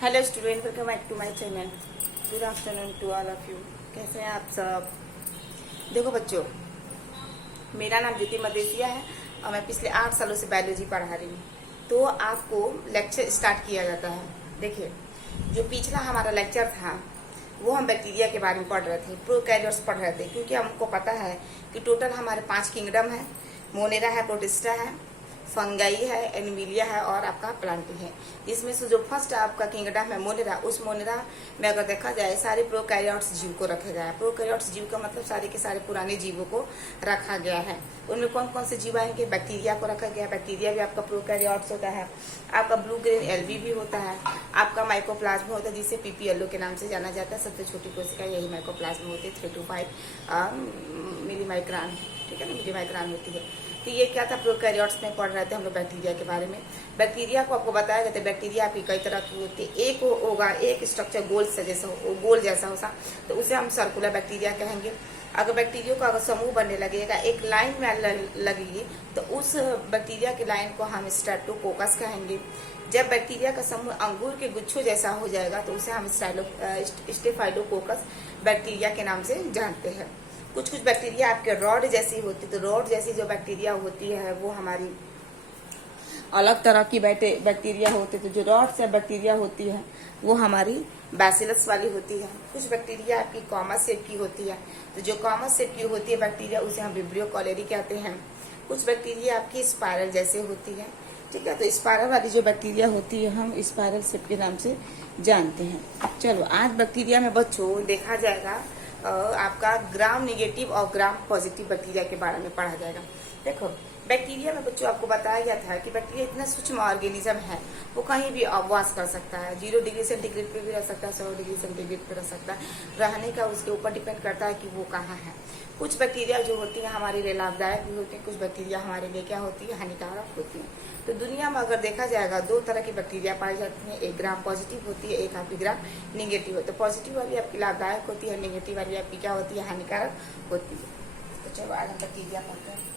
Hello student, welcome back to my channel. Good afternoon to all of you. कैसे हैं आप सब? देखो बच्चों, मेरा नाम ज्योति मदेसिया है और मैं पिछले 8 सालों से बायोलॉजी पढ़ा रही हूँ। तो आपको लेक्चर स्टार्ट किया जाता है। देखिए, जो पिछला हमारा लेक्चर था वो हम बैक्टीरिया के बारे में पढ़ रहे थे, प्रोकैरियोट्स पढ़ रहे थे, क्योंकि हमको पता है कि टोटल हमारे 5 किंगडम है। मोनेरा है, प्रोटिस्टा है, फंगाई है, एनिमिलिया है और आपका प्लांटी है। इसमें से जो फर्स्ट आपका किंगडम है मोनेरा, उस मोनेरा में अगर देखा जाए सारे प्रोकैरियोट्स जीव को रखा गया है। प्रोकैरियोट्स जीव का मतलब सारे के सारे पुराने जीवों को रखा गया है। उनमें कौन कौन से जीव आएंगे? बैक्टीरिया को रखा गया। बैक्टीरिया भी आपका प्रोकैरियोट्स होता है। आपका ब्लू ग्रेन एलवी भी होता है। आपका माइकोप्लाज्मा होता है जिसे पीपीएलओ के नाम से जाना जाता है। सबसे छोटी कोशिका यही माइकोप्लाज्मा होती है, 3 to 5 मिलीमाइक्रान, ठीक है ना, मिलीमाइक्रान होती है। तो ये क्या था, प्रोकैरियोट्स में पढ़ रहे थे हम लोग बैक्टीरिया के बारे में। बैक्टीरिया को आपको बताया गया था, बैक्टीरिया आपकी कई तरह की होती है। एक होगा एक स्ट्रक्चर गोल से जैसा हो, गोल जैसा होगा, तो उसे हम सर्कुलर बैक्टीरिया कहेंगे। अगर बैक्टीरिया का अगर समूह बनने लगेगा, एक लाइन में लगेगी, तो उस बैक्टीरिया के लाइन को हम स्ट्रेप्टोकोकस कहेंगे। जब बैक्टीरिया का समूह अंगूर के गुच्छों जैसा हो जाएगा तो उसे हम स्टेफाइलोकोकस बैक्टीरिया के नाम से जानते हैं। कुछ कुछ बैक्टीरिया आपके रॉड जैसी होती है, तो रॉड जैसी जो बैक्टीरिया होती है वो हमारी अलग तरह की बैक्टीरिया होती है। तो जो रॉड से बैक्टीरिया होती है वो हमारी बैसिलस वाली होती है। कुछ बैक्टीरिया आपकी कॉमा शेप की होती है, तो जो कॉमा शेप की होती है बैक्टीरिया उसे हम विब्रियो कॉलेरी कहते हैं। कुछ बैक्टीरिया आपकी स्पाइरल जैसे होती है, ठीक है। तो स्पाइरल वाली जो बैक्टीरिया होती है हम स्पाइरल शेप के नाम से जानते हैं। चलो, आज बैक्टीरिया में बच्चों देखा जाएगा आपका ग्राम निगेटिव और ग्राम पॉजिटिव बैक्टीरिया के बारे में पढ़ा जाएगा। देखो, बैक्टीरिया में बच्चों आपको बताया गया था कि बैक्टीरिया इतना सूक्ष्म ऑर्गेनिज्म है, वो कहीं भी वास कर सकता है। 0 डिग्री सेंटीग्रेड पे भी रह सकता है, 100 डिग्री सेंटीग्रेड पे रह सकता है। रहने का उसके ऊपर डिपेंड करता है कि वो कहाँ है। कुछ बैक्टीरिया जो होती है हमारे लिए लाभदायक भी होती है, कुछ बैक्टीरिया हमारे लिए क्या होती है, हानिकारक होती है। तो दुनिया में अगर देखा जाएगा 2 तरह की बैक्टीरिया पाई जाती है, एक ग्राम पॉजिटिव होती है, एक आपकी ग्राम निगेटिव होती है। पॉजिटिव वाली आपकी लाभदायक होती है, निगेटिव वाली आपकी क्या होती है, हानिकारक होती है। तो चलो आज हम बैक्टीरिया पढ़ते हैं।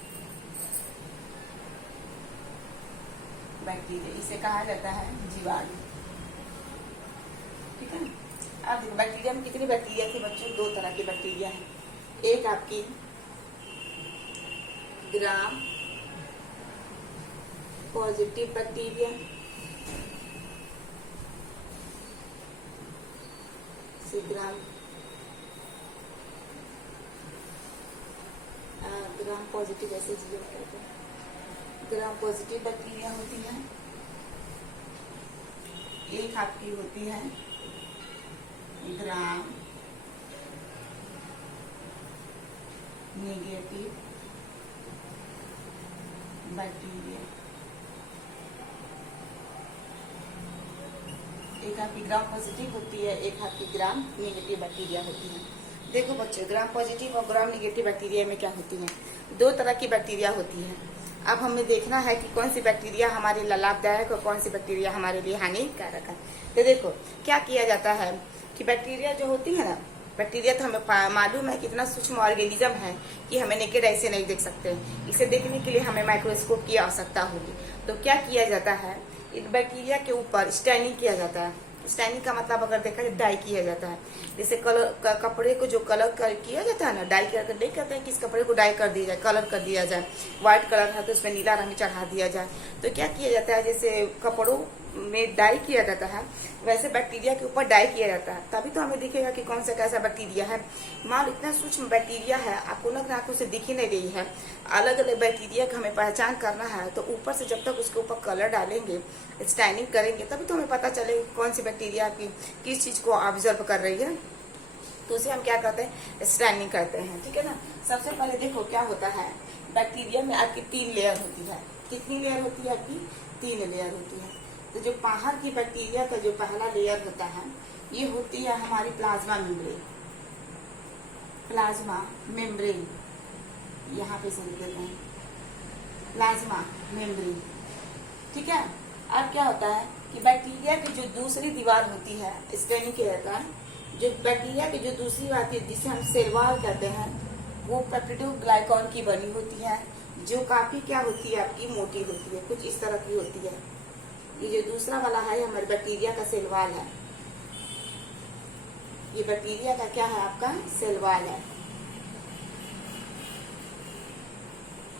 बैक्टीरिया इसे कहा जाता है जीवाणु, ठीक है ना। अब देखो, बैक्टीरिया में कितनी बैक्टीरिया थी बच्चों? 2 तरह की बैक्टीरिया है। एक आपकी gram positive bacteria, gram positive ऐसे जीरो करते हैं। ग्राम पॉजिटिव बैक्टीरिया होती है। एक आपकी होती है ग्राम नेगेटिव बैक्टीरिया। एक आपकी ग्राम पॉजिटिव होती है, एक आपकी ग्राम नेगेटिव बैक्टीरिया होती है। देखो बच्चों, ग्राम पॉजिटिव और ग्राम नेगेटिव बैक्टीरिया में क्या होती है? 2 तरह की बैक्टीरिया होती है। अब हमें देखना है कि कौन सी बैक्टीरिया हमारे लिए लाभदायक और कौन सी बैक्टीरिया हमारे लिए हानिकारक है। तो देखो, क्या किया जाता है कि बैक्टीरिया जो होती है ना, बैक्टीरिया तो हमें मालूम है कितना सूक्ष्म ऑर्गेनिज्म है कि हमें नेकेड ऐसे नहीं देख सकते। इसे देखने के लिए हमें माइक्रोस्कोप की आवश्यकता होगी। तो क्या किया जाता है, इस बैक्टीरिया के ऊपर स्टैनिंग किया जाता है। स्टैनिंग का मतलब अगर देखा जाए डाई किया जाता है। जैसे कलर कपड़े को जो कलर किया जाता है ना, डाई करके नहीं कहते हैं कि इस कपड़े को डाई कर दिया जाए, कलर कर दिया जाए। व्हाइट कलर है तो उसमें नीला रंग चढ़ा दिया जाए। तो क्या किया जाता है, जैसे कपड़ों में डाई किया जाता है वैसे बैक्टीरिया के ऊपर डाई किया जाता है। तभी तो हमें दिखेगा कि कौन सा कैसा बैक्टीरिया है। मान लो इतना सूक्ष्म बैक्टीरिया है, आपको नग्न आंखों से दिख ही नहीं रही है। अलग अलग बैक्टीरिया का हमें पहचान करना है, तो ऊपर से जब तक उसके ऊपर कलर डालेंगे, स्टैनिंग करेंगे, तभी तो हमें पता चलेगा कौन सी बैक्टीरिया आपकी किस चीज को ऑब्जर्व कर रही है। तो उसे हम क्या करते हैं, स्टैनिंग करते हैं, ठीक है ना। सबसे पहले देखो क्या होता है, बैक्टीरिया में आपकी 3 लेयर होती है। कितनी लेयर होती है आपकी? 3 लेयर होती है। तो जो बाहर की बैक्टीरिया का जो पहला लेयर होता है ये होती है हमारी प्लाज्मा मेम्ब्रेन। प्लाज्मा मेम्ब्रेन यहाँ पे समझ देते हैं, प्लाज्मा मेम्ब्रेन, ठीक है। अब क्या होता है कि बैक्टीरिया की जो दूसरी दीवार होती है, स्टेनिंग किया जाता है। जो बैक्टीरिया की जो दूसरी बात है जिसे हम सेल वॉल कहते हैं, वो पेप्टिडोग्लाइकॉन की बनी होती है, जो काफी क्या होती है आपकी मोटी होती है, कुछ इस तरह की होती है। ये जो दूसरा वाला है हमारे बैक्टीरिया का सेल वॉल है। ये बैक्टीरिया का क्या है, आपका सेल वॉल है।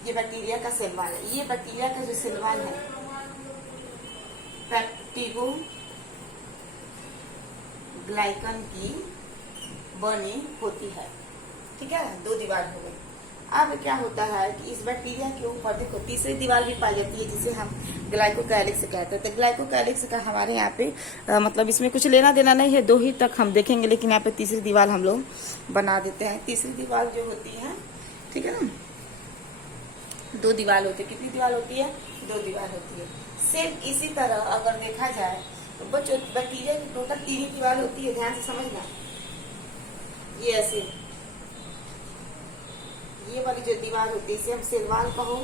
ये बैक्टीरिया का सेल वॉल है। ये बैक्टीरिया का जो सेल वॉल है पेप्टिडो ग्लाइकन की बनी होती है। ठीक है, दो दीवार हो गई। अब क्या होता है कि इस बैक्टीरिया के ऊपर देखो तीसरी दीवार भी पाई जाती है जिसे हम ग्लाइकोकैलिक्स कहते हैं। तो ग्लाइकोकैलिक्स का हमारे यहाँ पे मतलब इसमें कुछ लेना देना नहीं है, 2 ही तक हम देखेंगे, लेकिन यहाँ पे तीसरी दीवार हम लोग बना देते हैं। तीसरी दीवार जो होती है, ठीक है ना, 2 दीवार होती है। कितनी दीवार होती है, 2 दीवार होती है। सेम इसी तरह अगर देखा जाए तो बच्चों बैक्टीरिया की टोटल 3 ही दीवार होती है, ध्यान से समझना। ये ऐसे ये वाली जो दीवार होती है इसे हम सेल वॉल कहो,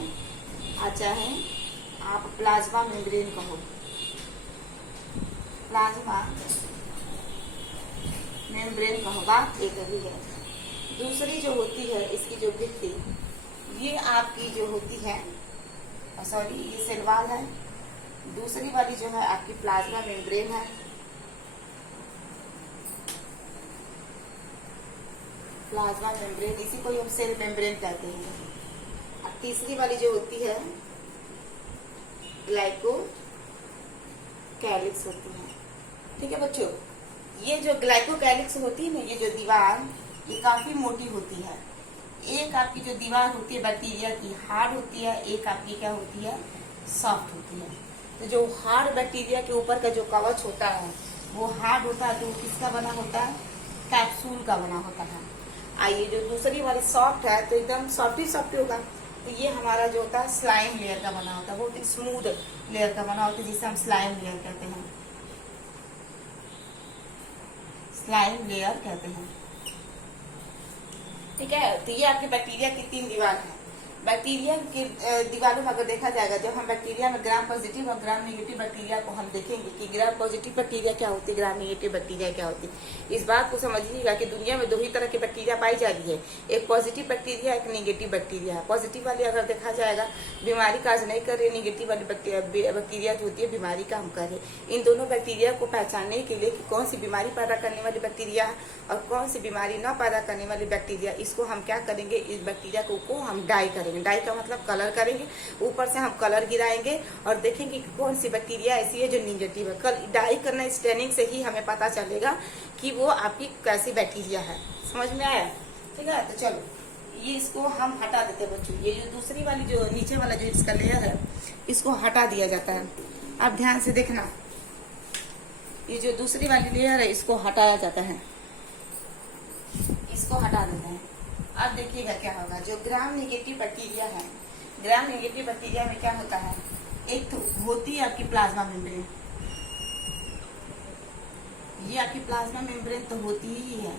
चाहे आप प्लाज्मा मेम्ब्रेन कहो। प्लाज्मा मेम्ब्रेन कहो, बात एक ही है। दूसरी जो होती है इसकी जो भित्ति, ये आपकी जो होती है, सॉरी ये सेल वॉल है। दूसरी वाली जो है आपकी प्लाज्मा मेम्ब्रेन है। प्लाज्मा मेम्ब्रेन, इसी को हम सेल मेम्ब्रेन कहते हैं। और तीसरी वाली जो होती है ग्लाइकोकैलिक्स होती है। ठीक है बच्चों, ये जो ग्लाइकोकैलिक्स होती है ना, ये जो दीवार ये काफी मोटी होती है। एक आपकी जो दीवार होती है बैक्टीरिया की हार्ड होती है, एक आपकी क्या होती है, सॉफ्ट होती है। तो जो हार्ड बैक्टीरिया के ऊपर का जो कवच होता है वो हार्ड होता है, तो किसका बना होता है, कैप्सूल का बना होता है। आइए जो दूसरी वाली सॉफ्ट है तो एकदम सॉफ्ट ही सॉफ्ट होगा, तो ये हमारा जो होता है स्लाइम लेयर का बना होता है, बहुत ही स्मूथ लेयर का बना होता है जिसे हम स्लाइम लेयर कहते हैं। स्लाइम लेयर कहते हैं। ठीक है, तो ये आपके बैक्टीरिया की 3 दीवार है। बैक्टीरिया के दीवारों में अगर देखा जाएगा, जब हम बैक्टीरिया में ग्राम पॉजिटिव और ग्राम नेगेटिव बैक्टीरिया को हम देखेंगे कि ग्राम पॉजिटिव बैक्टीरिया क्या होती है, ग्राम नेगेटिव बैक्टीरिया क्या होती है। इस बात को समझिएगा कि दुनिया में 2 ही तरह की बैक्टीरिया पाई जा रही है, एक पॉजिटिव बैक्टीरिया, एक नेगेटिव बैक्टीरिया है। पॉजिटिव वाली अगर देखा जाएगा बीमारी का नहीं कर रही, नेगेटिव वाली बैक्टीरिया जो होती है बीमारी का हम कर रहे। इन दोनों बैक्टीरिया को पहचानने के लिए कि कौन सी बीमारी पैदा करने वाली बैक्टीरिया है और कौन सी बीमारी न पैदा करने वाली बैक्टीरिया, इसको हम क्या करेंगे, इस बैक्टीरिया को हम डाई करेंगे। डाई का मतलब कलर करेंगे, ऊपर से हम कलर गिराएंगे और देखेंगे कि कौन सी बैक्टीरिया ऐसी है जो निगेटिव है। डाई करना स्टेनिंग से ही हमें पता चलेगा कि वो आपकी कैसी बैक्टीरिया है। समझ में आया? ठीक है, तो चलो ये इसको हम हटा देते हैं बच्चों। ये जो दूसरी वाली जो नीचे वाला जो इसका लेयर है इसको हटा दिया जाता है। आप ध्यान से देखना, ये जो दूसरी वाली लेयर है इसको हटाया जाता है, इसको हटा देते हैं। अब देखिएगा क्या होगा, जो ग्राम नेगेटिव बैक्टीरिया है, ग्राम नेगेटिव बैक्टीरिया में क्या होता है, एक तो होती है आपकी प्लाज्मा मेम्ब्रेन। ये आपकी प्लाज्मा मेम्ब्रेन तो होती ही है।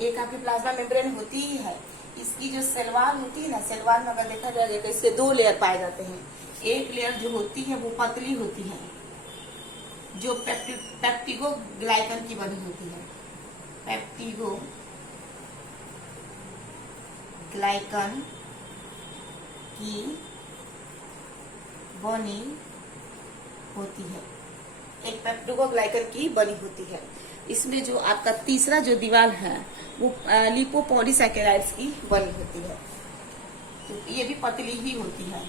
एक आपकी प्लाज्मा मेम्ब्रेन होती ही है। इसकी जो सेल वॉल होती है ना, सेल वॉल में अगर देखा जाएगा तो इसके 2 लेयर पाए जाते हैं। एक लेयर जो होती है वो पतली होती है, जो पेप्टिडो ग्लाइकन की बनी होती है। पेप्टिडो ग्लाइकन की बनी होती है। एक पेप्टिडो ग्लाइकन की बनी होती है। इसमें जो आपका तीसरा जो दीवार है वो लिपोपॉलीसैकेराइड्स की बनी होती है। तो ये भी पतली ही होती है।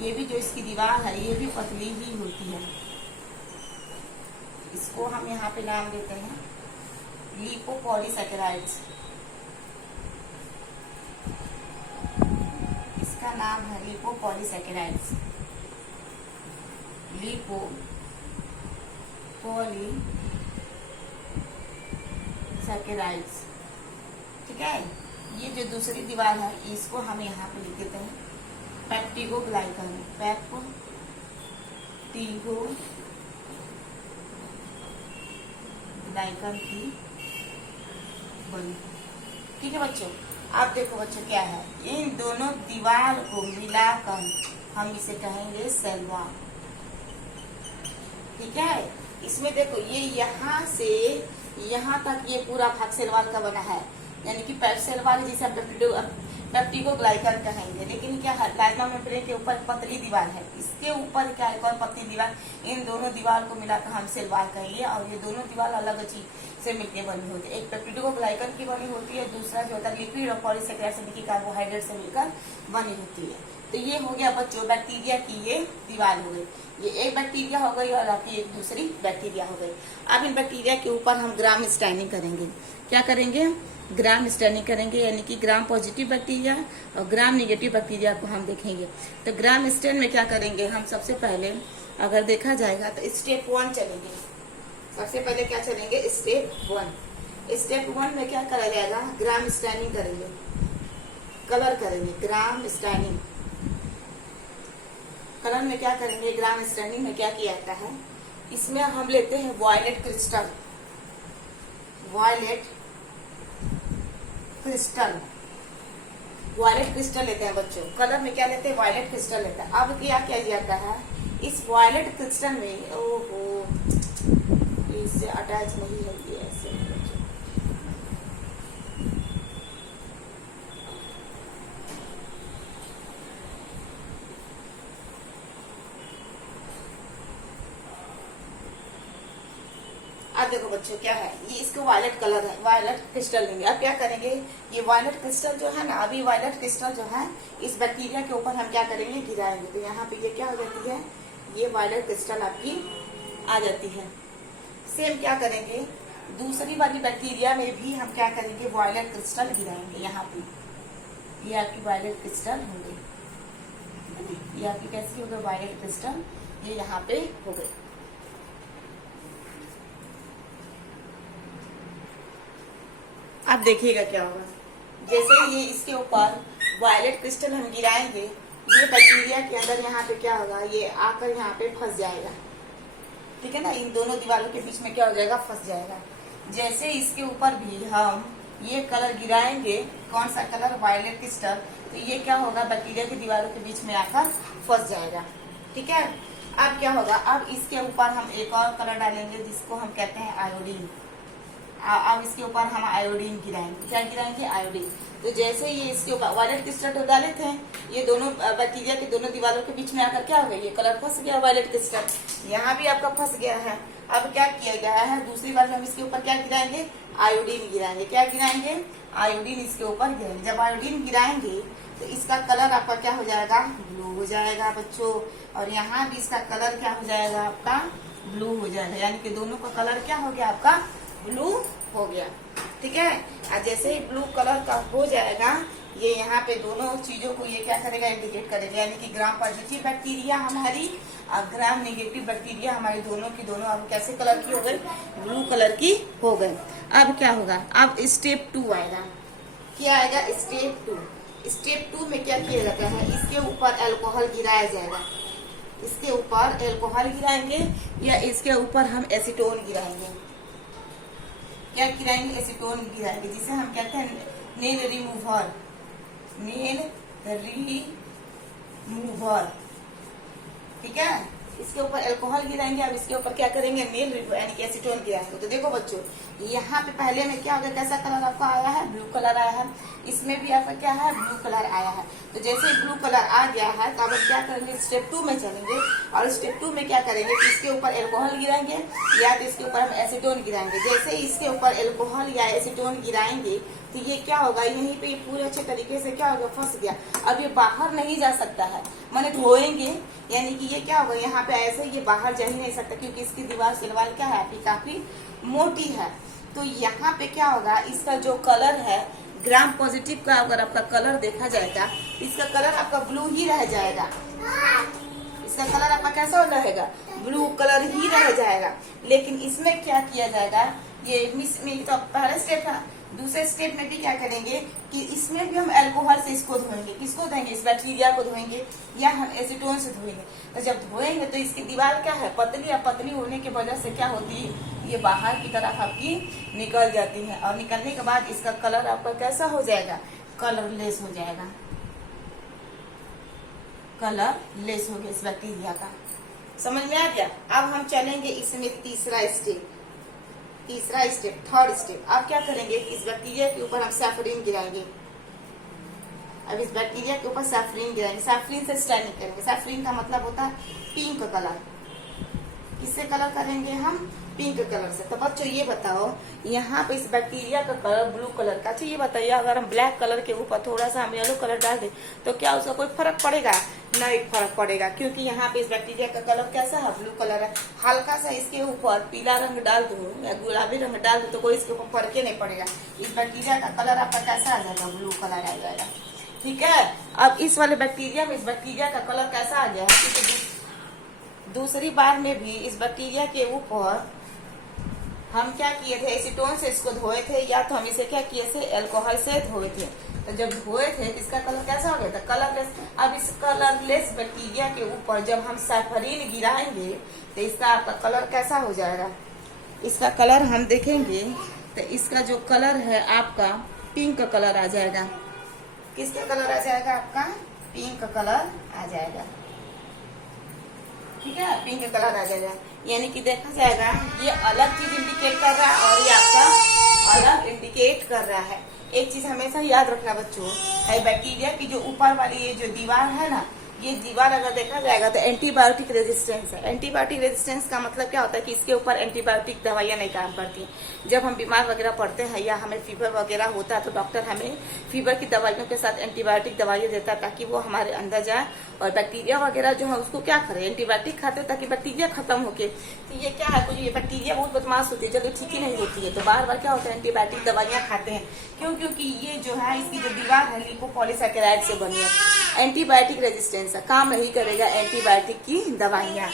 ये भी जो इसकी दीवार है ये भी पतली ही होती है। इसको हम यहाँ पे नाम देते हैं लिपोपॉलीसैकेराइड्स। इसका नाम है लिपोपॉलीसैकेराइड्स। लिपोपॉलीसैकेराइड्स। ठीक है, ये जो दूसरी दीवार है इसको हम यहाँ पे लिख देते हैं पेप्टिडो ग्लाइकन। पेप्टिडो ग्लाइकन की बनी। ठीक है बच्चों, अब देखो बच्चों क्या है, इन दोनों दीवार को मिलाकर हम इसे कहेंगे सेल वॉल। ठीक है, इसमें देखो ये यहाँ से यहाँ तक ये पूरा भाग सेल वॉल का बना है, यानी कि सेल वॉल जिसे पेप्टिकोग्लाइकन कहेंगे। लेकिन क्या है, प्लाज्मा मेम्ब्रेन के ऊपर पतली दीवार है, इसके ऊपर क्या है, एक और पतली दीवार, इन दोनों दीवार को मिलाकर हम सेल वॉल कहेंगे। और ये दोनों दीवार अलग चीज से मिलकर बनी होती है, एक पेप्टिकोग्लाइकन की बनी होती है, दूसरा जो होता है लिक्विड और पॉलीसेकेराइड यानी कि कार्बोहाइड्रेट से मिलकर बनी होती है। तो ये हो गया बच्चों बैक्टीरिया की ये दीवार हो गई, ये एक बैक्टीरिया हो गई और आपकी एक दूसरी बैक्टीरिया हो गई। अब इन बैक्टीरिया के ऊपर हम ग्राम स्टैनिंग करेंगे। क्या करेंगे, ग्राम स्टैनिंग करेंगे, यानी कि ग्राम पॉजिटिव बैक्टीरिया और ग्राम निगेटिव बैक्टीरिया को हम देखेंगे। तो ग्राम स्टैन में क्या करेंगे, हम सबसे पहले अगर देखा जाएगा तो स्टेप 1 चलेंगे। सबसे पहले क्या चलेंगे, स्टेप 1। स्टेप 1 में क्या करा जाएगा, ग्राम स्टैनिंग करेंगे, कलर करेंगे, ग्राम स्टैनिंग। कलर में क्या करेंगे, ग्राम स्टैनिंग में क्या किया जाता है, इसमें हम लेते हैं violet crystal, violet crystal, violet crystal लेते हैं बच्चों। कलर में क्या लेते हैं, वायलेट क्रिस्टल लेते हैं। अब क्या किया जाता है, इस वायलेट क्रिस्टल में, ओहो इससे अटैच नहीं है ये ऐसे बच्चों, अब देखो बच्चों क्या है, ये इसको वायलेट कलर है, वायलेट क्रिस्टल लेंगे। अब क्या करेंगे, ये वायलेट क्रिस्टल जो है ना, अभी वायलेट क्रिस्टल जो है इस बैक्टीरिया के ऊपर हम क्या करेंगे, गिराएंगे। तो यहाँ पे ये क्या हो जाती है, ये वायलेट क्रिस्टल आपकी आ जाती है। सेम क्या करेंगे, दूसरी वाली बैक्टीरिया में भी हम क्या करेंगे, वायलेट क्रिस्टल गिराएंगे। यहाँ पे ये आपकी वायलेट क्रिस्टल होंगे, ये आपकी कैसी हो गई, वायलेट क्रिस्टल, ये यहाँ पे हो गई। अब देखिएगा क्या होगा, जैसे ये इसके ऊपर वायलेट क्रिस्टल हम गिराएंगे, ये बैक्टीरिया के अंदर यहाँ पे क्या होगा, ये आकर यहाँ पे फंस जाएगा, ठीक है ना, इन दोनों दीवारों के बीच में क्या हो जाएगा, फंस जाएगा। जैसे इसके ऊपर भी हम ये कलर गिराएंगे, कौन सा कलर, वायलेट क्रिस्टल, तो ये क्या होगा, बैक्टीरिया की दीवारों के बीच में आकर फंस जाएगा, ठीक है। अब क्या होगा, अब इसके ऊपर हम एक और कलर डालेंगे जिसको हम कहते हैं आयोडीन। अब इसके ऊपर हम आयोडीन गिराएंगे, क्या गिराएंगे, आयोडीन। तो जैसे ये इसके ऊपर वायलेट क्रिस्टल तो डाले थे, ये दोनों बैक्टीरिया के दोनों दीवारों के बीच में आकर क्या हो गया, ये कलर फंस गया, वायलेट क्रिस्टल यहाँ भी आपका फंस गया है। अब क्या किया गया है, दूसरी बार हम इसके ऊपर क्या गिराएंगे, आयोडीन गिराएंगे। क्या गिराएंगे, आयोडीन इसके ऊपर गिराएंगे। जब आयोडीन गिराएंगे तो इसका कलर आपका क्या हो जाएगा, ब्लू हो जाएगा बच्चों, और यहाँ भी इसका कलर क्या हो जाएगा, आपका ब्लू हो जाएगा, यानी कि दोनों का कलर क्या हो गया, आपका ब्लू हो गया, ठीक है। और जैसे ही ब्लू कलर का हो जाएगा, ये यहाँ पे दोनों चीजों को ये क्या करेगा, इंडिकेट करेगा, यानी कि ग्राम पॉजिटिव बैक्टीरिया हमारी और ग्राम नेगेटिव बैक्टीरिया हमारी दोनों की दोनों अब कैसे कलर की हो गई, ब्लू कलर की हो गई। अब क्या होगा, अब स्टेप 2 आएगा। क्या आएगा, स्टेप 2। स्टेप 2 में क्या किया जाता है, इसके ऊपर अल्कोहल गिराया जाएगा, इसके ऊपर अल्कोहल गिराएंगे या इसके ऊपर हम एसीटोन गिराएंगे। क्या गिराएंगे, एसीटोन गिराएंगे, जिसे हम कहते हैं नेल रिमूवर, नेल रिमूवर, ठीक है। इसके ऊपर अल्कोहल गिराएंगे, अब इसके ऊपर क्या करेंगे, नेल यानी कि एसीटोन गिराएंगे। तो देखो बच्चों, यहाँ पे पहले में क्या हो गया, कैसा कलर आपका आया है, ब्लू कलर आया है, इसमें भी आपका क्या है, ब्लू कलर आया है। तो जैसे ब्लू कलर आ गया है, तो अब क्या करेंगे, स्टेप 2 में चलेंगे, और स्टेप 2 में क्या करेंगे कि इसके ऊपर अल्कोहल गिराएंगे या तो इसके ऊपर हम एसीटोन गिराएंगे। जैसे इसके ऊपर अल्कोहल या एसीटोन गिराएंगे तो ये क्या होगा, यहीं पे ये पूरे अच्छे तरीके से क्या होगा, फंस गया। अब ये बाहर नहीं जा सकता है, मैंने धोएंगे, यानी कि ये क्या होगा, यहाँ पे ऐसे ये बाहर जा ही नहीं सकता, क्योंकि इसकी दीवार सिलवाल क्या है, आपकी काफी मोटी है। तो यहाँ पे क्या होगा, इसका जो कलर है, ग्राम पॉजिटिव का अगर आपका कलर देखा जाएगा, इसका कलर आपका ब्लू ही रह जाएगा, इसका कलर आपका कैसा रहेगा, ब्लू कलर ही रह जाएगा। लेकिन इसमें क्या किया जाएगा, ये तो पहला स्टेप है। दूसरे स्टेप में भी क्या करेंगे कि इसमें भी हम अल्कोहल से इसको धोएंगे, किसको धोएंगे, इस बैक्टीरिया को धोएंगे या हम एसीटोन से धोएंगे। तो जब धोएंगे तो इसकी दीवार क्या है, पतली, या पतली होने की वजह से क्या होती है, ये बाहर की तरफ आपकी निकल जाती है, और निकलने के बाद इसका कलर आपका कैसा हो जाएगा, कलरलेस हो जाएगा, कलरलेस हो गया इस बैक्टीरिया का। समझ में आ गया। अब हम चलेंगे इसमें तीसरा स्टेप, थर्ड स्टेप। अब क्या करेंगे, इस बैक्टीरिया के ऊपर हम सैफरीन गिराएंगे। अब इस बैक्टीरिया के ऊपर सैफरीन गिराएंगे, सैफरीन से स्टैनिंग करेंगे। सैफरीन का मतलब होता है पिंक कलर। किससे कलर करेंगे हम? पिंक कलर से। तो बच्चों ये बताओ, यहाँ पे इस बैक्टीरिया का कलर ब्लू कलर का। अच्छा ये बताइए, अगर हम ब्लैक कलर के ऊपर थोड़ा सा हम येलो कलर डाल दें तो क्या उसका कोई फर्क पड़ेगा? नहीं फर्क पड़ेगा, क्योंकि यहाँ पे इस बैक्टीरिया का कलर कैसा है? ब्लू कलर है। हल्का सा इसके ऊपर पीला रंग डाल दो या गुलाबी रंग डाल दो तो कोई इसके ऊपर फर्क ही नहीं पड़ेगा। इस बैक्टीरिया का कलर आपका कैसा आ जाएगा? ब्लू कलर आ जाएगा। ठीक है। अब इस वाले बैक्टीरिया में इस बैक्टीरिया का कलर कैसा आ गया है? दूसरी बार में भी इस बैक्टीरिया के ऊपर हम क्या किए थे? एसीटोन से इसको धोए थे, या तो हम इसे क्या किए थे? अल्कोहल से धोए थे। तो जब धोए थे इसका कलर कैसा हो गया था? कलरलेस। अब इस कलरलेस बैक्टीरिया के ऊपर जब हम सैफरीन गिराएंगे तो इसका आपका कलर कैसा हो जाएगा? इसका कलर हम देखेंगे तो इसका जो कलर है आपका पिंक कलर आ जाएगा। किसका कलर आ जाएगा? आपका पिंक कलर आ जाएगा। ठीक है, पिंक कलर आ जाएगा। यानी कि देखा जाएगा ये अलग चीज इंडिकेट कर रहा है और ये आपका अलग इंडिकेट कर रहा है। एक चीज हमेशा याद रखना बच्चों, है बैक्टीरिया की जो ऊपर वाली ये जो दीवार है ना, ये दीवार अगर देखा जाएगा तो एंटीबायोटिक रेजिस्टेंस है। एंटीबायोटिक रेजिस्टेंस का मतलब क्या होता है कि इसके ऊपर एंटीबायोटिक दवाइयां नहीं काम करती। जब हम बीमार वगैरह पड़ते हैं या हमें फीवर वगैरह होता है तो डॉक्टर हमें फीवर की दवाइयों के साथ एंटीबायोटिक दवाइयां देता है ताकि वो हमारे अंदर जाए और बैक्टीरिया वगैरह जो है उसको क्या करे? एंटीबायोटिक खाते हैं ताकि बैक्टीरिया खत्म होके। तो ये क्या है, कुछ ये बैक्टीरिया बहुत बदमाश होती है, जल्दी ठीक ही नहीं होती है, तो बार बार क्या होता है? एंटीबायोटिक दवाइयां खाते हैं। क्यों? क्योंकि ये जो है इसकी जो दीवार है लिपोपॉलीसैकेराइड से बनी है। एंटीबायोटिक रेजिस्टेंस काम नहीं करेगा एंटीबायोटिक की दवाइयां।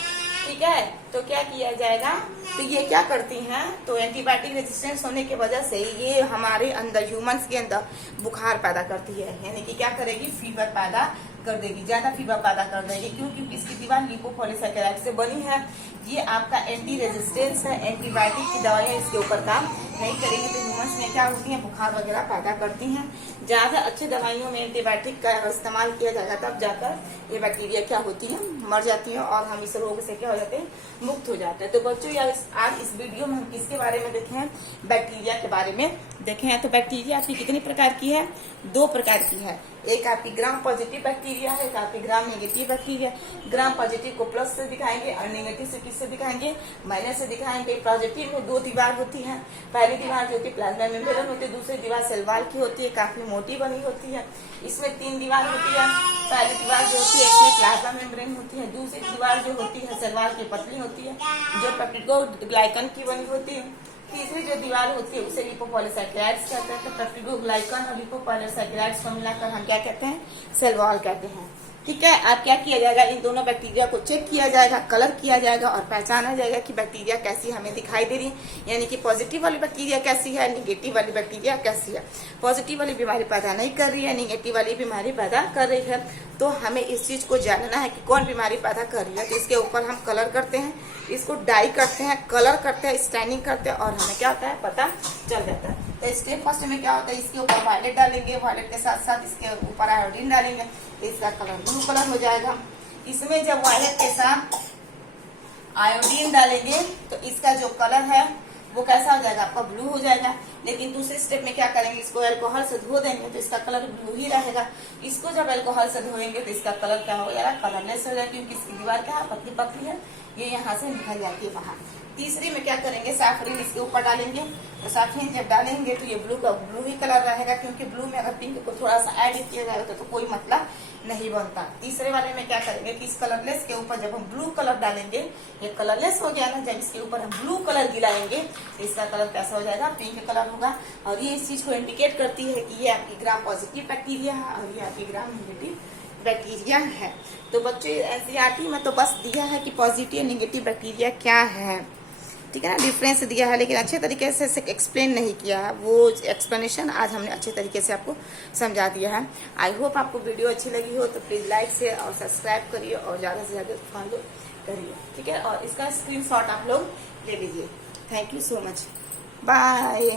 ठीक है, तो क्या किया जाएगा? तो ये क्या करती हैं? तो एंटीबायोटिक रेजिस्टेंस होने की वजह से ये हमारे अंदर ह्यूमंस के अंदर बुखार पैदा करती है, यानी कि क्या करेगी? फीवर पैदा कर देगी, ज्यादा फीवर पैदा कर देगी। क्यों? क्योंकि इसकी दीवार लिपोपॉलीसैकेराइड से बनी है। ये आपका एंटी रेजिस्टेंस है, एंटीबायोटिक की दवाइयां इसके ऊपर काम नहीं करेंगे तो ह्यूमंस में क्या होती है? बुखार वगैरह पैदा करती हैं। ज्यादा अच्छी दवाइयों में एंटीबायोटिक का इस्तेमाल किया जाएगा तब जाकर ये बैक्टीरिया क्या होती है? मर जाती है और हम इस रोग से क्या हो जाते हैं? मुक्त हो जाते हैं। तो बच्चों यार आज इस वीडियो में हम किसके बारे में देखे हैं? बैक्टीरिया के बारे में देखे हैं। तो बैक्टीरिया आपकी कितनी प्रकार की है? 2 प्रकार की है। एक आपकी ग्राम पॉजिटिव बैक्टीरिया है, एक आपकी gram negative bacteria. Gram positive को प्लस से दिखाएंगे और नेगेटिव से किससे दिखाएंगे? माइनस से दिखाएंगे। पॉजिटिव में 2 दीवार होती है। पहली दीवार जो होती है प्लाज्मा मेम्ब्रेन होती है, दूसरी दीवार सेल वॉल की होती है, काफी मोटी बनी होती है। इसमें 3 दीवार होती है। पहली दीवार जो होती है इसमें प्लाज्मा मेम्ब्रेन होती है, दूसरी दीवार जो होती है सेल वॉल की पतली होती है जो पेप्टिडोग्लाइकन की बनी होती है। तीसरी जो दीवार होती है उसे लिपोपॉलीसैकेराइड्स कहते हैं। तो पेप्टिडोग्लाइकन और लिपोपॉलीसैकेराइड्स को मिलाकर हम क्या कहते हैं? सेल वॉल कहते हैं। ठीक है, अब क्या किया जाएगा? इन दोनों बैक्टीरिया को चेक किया जाएगा, कलर किया जाएगा और पहचाना जाएगा कि बैक्टीरिया कैसी हमें दिखाई दे रही है, यानी कि पॉजिटिव वाली बैक्टीरिया कैसी है, नेगेटिव वाली बैक्टीरिया कैसी है। पॉजिटिव वाली बीमारी पैदा नहीं कर रही है, नेगेटिव वाली बीमारी पैदा कर रही है। तो हमें इस चीज को जानना है कि कौन बीमारी पैदा कर रही है। तो इसके ऊपर हम कलर करते हैं, इसको डाई करते हैं, कलर करते हैं, स्टैनिंग करते हैं और हमें क्या होता है? पता चल जाता है। तो स्टेप फर्स्ट में क्या होता है? इसके ऊपर वायलेट डालेंगे, वायलेट के साथ साथ इसके ऊपर आयोडीन डालेंगे तो इसका कलर ब्लू कलर हो जाएगा। इसमें जब वायलेट के साथ आयोडीन डालेंगे तो इसका जो कलर है वो कैसा हो जाएगा? आपका ब्लू हो जाएगा। लेकिन दूसरे स्टेप में क्या करेंगे? इसको अल्कोहल से धो देंगे तो इसका कलर ब्लू ही रहेगा। इसको जब अल्कोहल से धोएंगे तो इसका कलर क्या हो जाएगा? कलरलेस हो जाएगा, क्योंकि इसकी दीवार क्या है? पतली पतली है, ये यहाँ से निकल जाती है बाहर। तीसरी में क्या करेंगे? सैफरीन इसके ऊपर डालेंगे। तो सैफरीन जब डालेंगे तो ये ब्लू का ब्लू ही कलर रहेगा, क्योंकि ब्लू में अगर पिंक को थोड़ा सा ऐड किया जाएगा तो कोई मतलब नहीं बनता। तीसरे वाले में क्या करेंगे कि इस कलरलेस के ऊपर जब हम ब्लू कलर डालेंगे, ये कलरलेस हो गया ना, जब इसके ऊपर हम ब्लू कलर गिराएंगे तो इसका कलर कैसा हो जाएगा? पिंक कलर होगा। और ये इस चीज को इंडिकेट करती है कि ये आपकी ग्राम पॉजिटिव बैक्टीरिया है और ये आपकी ग्राम नेगेटिव बैक्टीरिया है। तो बच्चों एनसीईआरटी में तो बस दिया है कि पॉजिटिव नेगेटिव बैक्टीरिया क्या है, ठीक है ना, डिफरेंस दिया है, लेकिन अच्छे तरीके से एक्सप्लेन नहीं किया है। वो एक्सप्लेनेशन आज हमने अच्छे तरीके से आपको समझा दिया है। आई होप आपको वीडियो अच्छी लगी हो तो प्लीज लाइक से और सब्सक्राइब करिए और ज्यादा से ज्यादा फॉलो करिए, ठीक है। और इसका स्क्रीनशॉट आप लोग ले लीजिए। Thank you so much, bye.